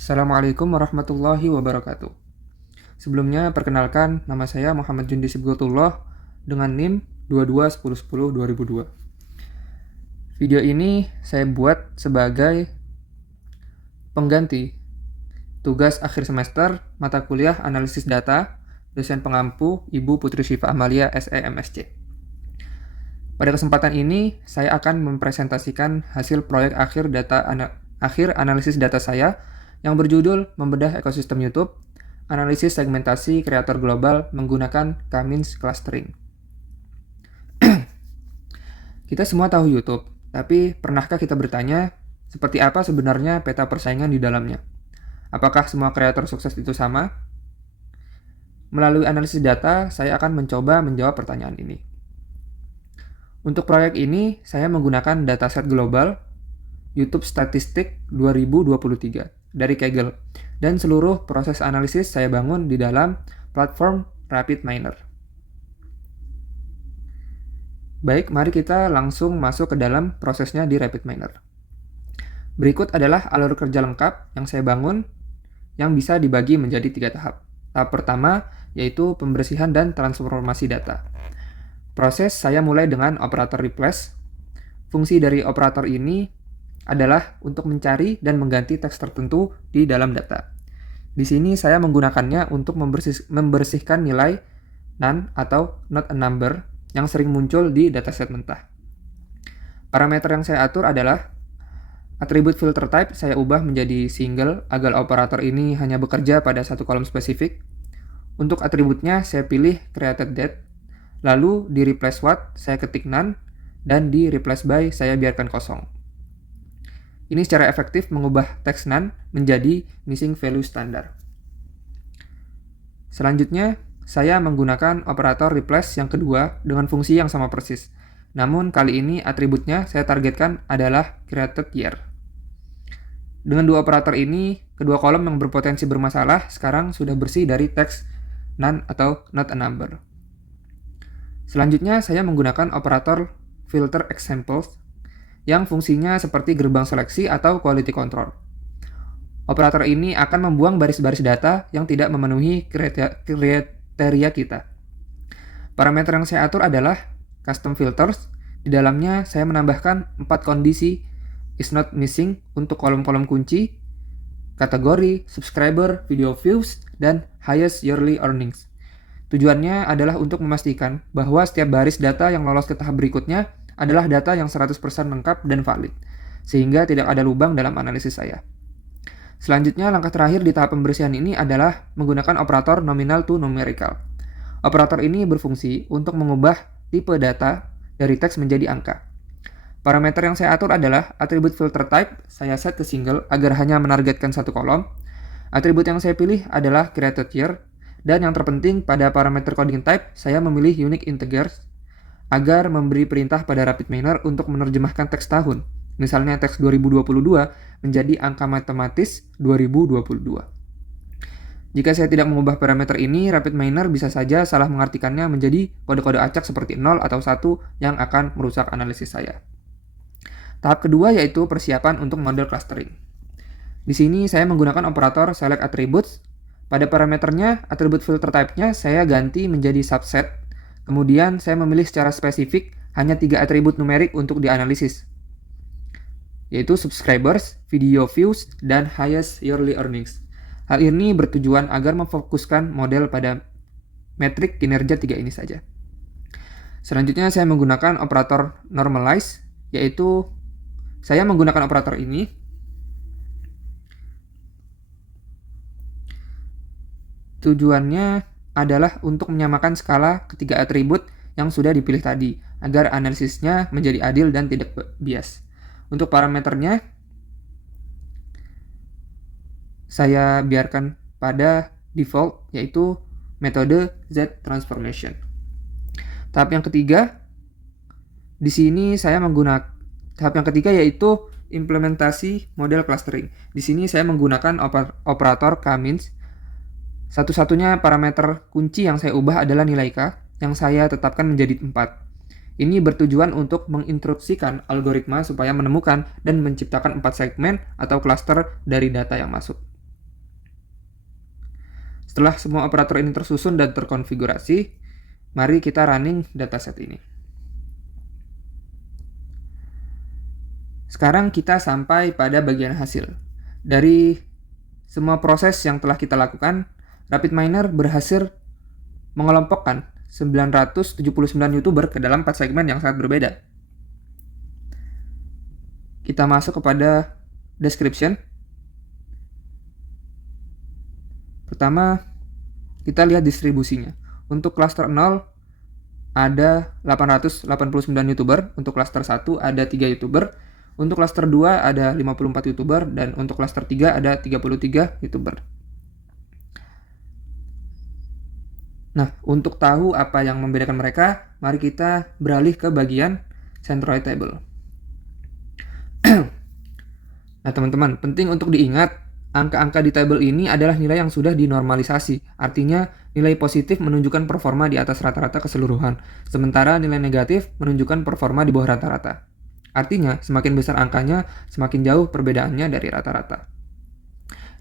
Assalamualaikum warahmatullahi wabarakatuh. Sebelumnya, perkenalkan nama saya Muhammad Jundi Sibghatullah dengan NIM 221010-2002. Video ini saya buat sebagai pengganti tugas akhir semester mata kuliah analisis data dosen pengampu Ibu Putri Syifa Amalia SE MSc. Pada kesempatan ini, saya akan mempresentasikan hasil proyek akhir analisis data saya yang berjudul Membedah Ekosistem YouTube, Analisis Segmentasi Kreator Global Menggunakan K-means Clustering. Kita semua tahu YouTube, tapi pernahkah kita bertanya, seperti apa sebenarnya peta persaingan di dalamnya? Apakah semua kreator sukses itu sama? Melalui analisis data, saya akan mencoba menjawab pertanyaan ini. Untuk proyek ini, saya menggunakan dataset global YouTube Statistik 2023 dari Kaggle, dan seluruh proses analisis saya bangun di dalam platform RapidMiner. Baik, mari kita langsung masuk ke dalam prosesnya di RapidMiner. Berikut adalah alur kerja lengkap yang saya bangun yang bisa dibagi menjadi 3 tahap. Tahap pertama yaitu pembersihan dan transformasi data. Proses saya mulai dengan operator replace. Fungsi dari operator ini adalah untuk mencari dan mengganti teks tertentu di dalam data. Di sini saya menggunakannya untuk membersihkan nilai none atau not a number yang sering muncul di dataset mentah. Parameter yang saya atur adalah atribut filter type saya ubah menjadi single agar operator ini hanya bekerja pada satu kolom spesifik. Untuk atributnya saya pilih created date, lalu di replace what saya ketik none, dan di replace by saya biarkan kosong. Ini secara efektif mengubah teks none menjadi missing value standar. Selanjutnya, saya menggunakan operator replace yang kedua dengan fungsi yang sama persis. Namun kali ini atributnya saya targetkan adalah created year. Dengan dua operator ini, kedua kolom yang berpotensi bermasalah sekarang sudah bersih dari teks none atau not a number. Selanjutnya, saya menggunakan operator filter examples yang fungsinya seperti gerbang seleksi atau quality control. Operator ini akan membuang baris-baris data yang tidak memenuhi kriteria kita. Parameter yang saya atur adalah custom filters. Di dalamnya saya menambahkan 4 kondisi is not missing untuk kolom-kolom kunci, kategori, subscriber, video views, dan highest yearly earnings. Tujuannya adalah untuk memastikan bahwa setiap baris data yang lolos ke tahap berikutnya adalah data yang 100% lengkap dan valid, sehingga tidak ada lubang dalam analisis saya. Selanjutnya, langkah terakhir di tahap pembersihan ini adalah menggunakan operator nominal to numerical. Operator ini berfungsi untuk mengubah tipe data dari teks menjadi angka. Parameter yang saya atur adalah atribut filter type, saya set ke single agar hanya menargetkan satu kolom. Atribut yang saya pilih adalah created year, dan yang terpenting pada parameter coding type, saya memilih unique integers agar memberi perintah pada RapidMiner untuk menerjemahkan teks tahun. Misalnya teks 2022 menjadi angka matematis 2022. Jika saya tidak mengubah parameter ini, RapidMiner bisa saja salah mengartikannya menjadi kode-kode acak seperti 0 atau 1 yang akan merusak analisis saya. Tahap kedua yaitu persiapan untuk model clustering. Di sini saya menggunakan operator select attributes. Pada parameternya, atribut filter type-nya saya ganti menjadi subset. Kemudian saya memilih secara spesifik hanya 3 atribut numerik untuk dianalisis, yaitu subscribers, video views, dan highest yearly earnings. Hal ini bertujuan agar memfokuskan model pada metrik kinerja 3 ini saja. Selanjutnya saya menggunakan operator normalize, yaitu saya menggunakan operator ini tujuannya adalah untuk menyamakan skala ketiga atribut yang sudah dipilih tadi, agar analisisnya menjadi adil dan tidak bias. Untuk parameternya, saya biarkan pada default, yaitu metode Z-transformation. Tahap yang ketiga, di sini saya menggunakan tahap yang ketiga yaitu implementasi model clustering. Di sini saya menggunakan operator K-means. Satu-satunya parameter kunci yang saya ubah adalah nilai K yang saya tetapkan menjadi 4. Ini bertujuan untuk menginstruksikan algoritma supaya menemukan dan menciptakan 4 segmen atau cluster dari data yang masuk. Setelah semua operator ini tersusun dan terkonfigurasi, mari kita running dataset ini. Sekarang kita sampai pada bagian hasil. Dari semua proses yang telah kita lakukan, RapidMiner berhasil mengelompokkan 979 YouTuber ke dalam 4 segmen yang sangat berbeda. Kita masuk kepada description. Pertama, kita lihat distribusinya. Untuk cluster 0 ada 889 YouTuber, untuk cluster 1 ada 3 YouTuber, untuk cluster 2 ada 54 YouTuber, dan untuk cluster 3 ada 33 YouTuber. Nah, untuk tahu apa yang membedakan mereka, mari kita beralih ke bagian centroid table. Nah, teman-teman, penting untuk diingat, angka-angka di tabel ini adalah nilai yang sudah dinormalisasi. Artinya, nilai positif menunjukkan performa di atas rata-rata keseluruhan, sementara nilai negatif menunjukkan performa di bawah rata-rata. Artinya, semakin besar angkanya, semakin jauh perbedaannya dari rata-rata.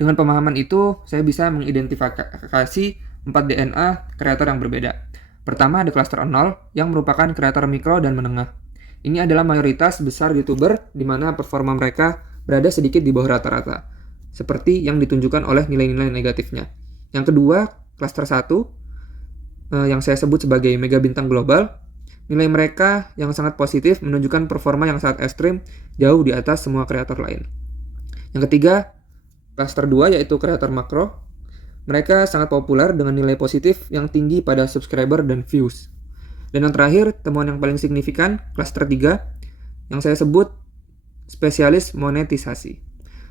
Dengan pemahaman itu, saya bisa mengidentifikasi 4 DNA kreator yang berbeda. Pertama, ada cluster 0 yang merupakan kreator mikro dan menengah. Ini adalah mayoritas besar YouTuber di mana performa mereka berada sedikit di bawah rata-rata, seperti yang ditunjukkan oleh nilai-nilai negatifnya. Yang kedua, cluster 1 yang saya sebut sebagai mega bintang global. Nilai mereka yang sangat positif menunjukkan performa yang sangat ekstrim, jauh di atas semua kreator lain. Yang ketiga, cluster 2 yaitu kreator makro. Mereka sangat populer dengan nilai positif yang tinggi pada subscriber dan views. Dan yang terakhir, temuan yang paling signifikan, cluster 3, yang saya sebut spesialis monetisasi.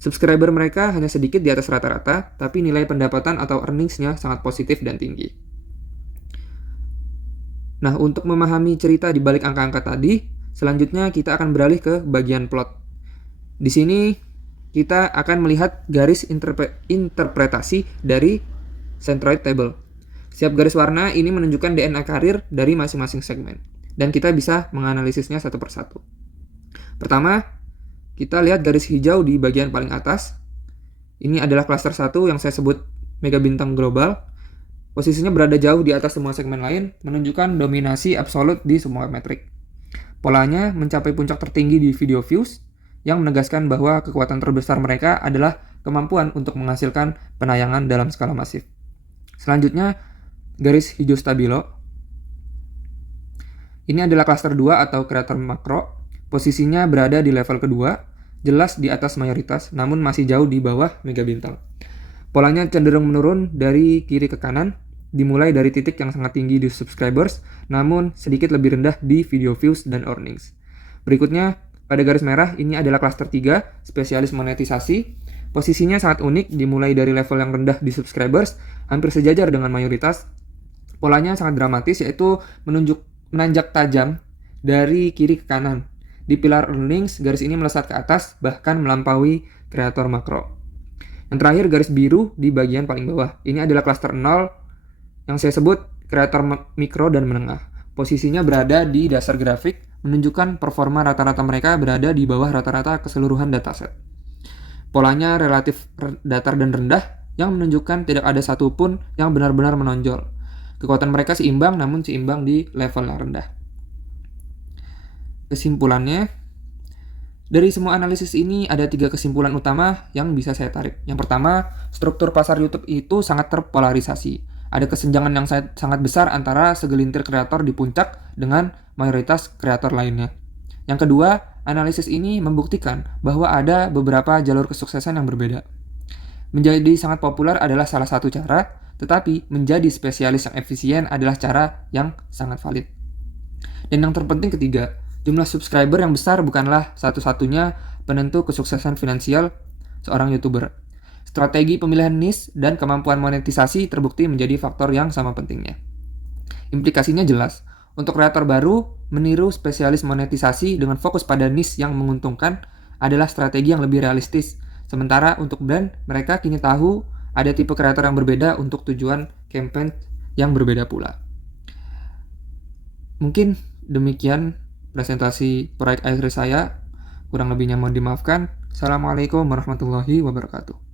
Subscriber mereka hanya sedikit di atas rata-rata, tapi nilai pendapatan atau earnings-nya sangat positif dan tinggi. Nah, untuk memahami cerita di balik angka-angka tadi, selanjutnya kita akan beralih ke bagian plot. Di sini kita akan melihat garis interpretasi dari centroid table. Setiap garis warna ini menunjukkan DNA karir dari masing-masing segmen, dan kita bisa menganalisisnya satu persatu. Pertama, kita lihat garis hijau di bagian paling atas. Ini adalah cluster 1 yang saya sebut mega bintang global. Posisinya berada jauh di atas semua segmen lain, menunjukkan dominasi absolut di semua metrik. Polanya mencapai puncak tertinggi di video views, yang menegaskan bahwa kekuatan terbesar mereka adalah kemampuan untuk menghasilkan penayangan dalam skala masif. Selanjutnya, garis hijau stabilo. Ini adalah cluster 2 atau kreator makro. Posisinya berada di level kedua, jelas di atas mayoritas, namun masih jauh di bawah mega bintang. Polanya cenderung menurun dari kiri ke kanan, dimulai dari titik yang sangat tinggi di subscribers, namun sedikit lebih rendah di video views dan earnings. Berikutnya, pada garis merah, ini adalah cluster 3, spesialis monetisasi. Posisinya sangat unik, dimulai dari level yang rendah di subscribers, hampir sejajar dengan mayoritas. Polanya sangat dramatis, yaitu menanjak tajam dari kiri ke kanan. Di pilar earnings, garis ini melesat ke atas, bahkan melampaui kreator makro. Yang terakhir, garis biru di bagian paling bawah. Ini adalah cluster 0 yang saya sebut kreator mikro dan menengah. Posisinya berada di dasar grafik, menunjukkan performa rata-rata mereka berada di bawah rata-rata keseluruhan dataset. Polanya relatif datar dan rendah, yang menunjukkan tidak ada satupun yang benar-benar menonjol. Kekuatan mereka seimbang, namun seimbang di level yang rendah. Kesimpulannya, dari semua analisis ini ada 3 kesimpulan utama yang bisa saya tarik. Yang pertama, struktur pasar YouTube itu sangat terpolarisasi. Ada kesenjangan yang sangat besar antara segelintir kreator di puncak dengan mayoritas kreator lainnya. Yang kedua, analisis ini membuktikan bahwa ada beberapa jalur kesuksesan yang berbeda. Menjadi sangat populer adalah salah satu cara, tetapi menjadi spesialis yang efisien adalah cara yang sangat valid. Dan yang terpenting ketiga, jumlah subscriber yang besar bukanlah satu-satunya penentu kesuksesan finansial seorang YouTuber. Strategi pemilihan niche dan kemampuan monetisasi terbukti menjadi faktor yang sama pentingnya. Implikasinya jelas. Untuk kreator baru, meniru spesialis monetisasi dengan fokus pada niche yang menguntungkan adalah strategi yang lebih realistis. Sementara untuk brand, mereka kini tahu ada tipe kreator yang berbeda untuk tujuan campaign yang berbeda pula. Mungkin demikian presentasi proyek akhir saya. Kurang lebihnya mohon dimaafkan. Assalamualaikum warahmatullahi wabarakatuh.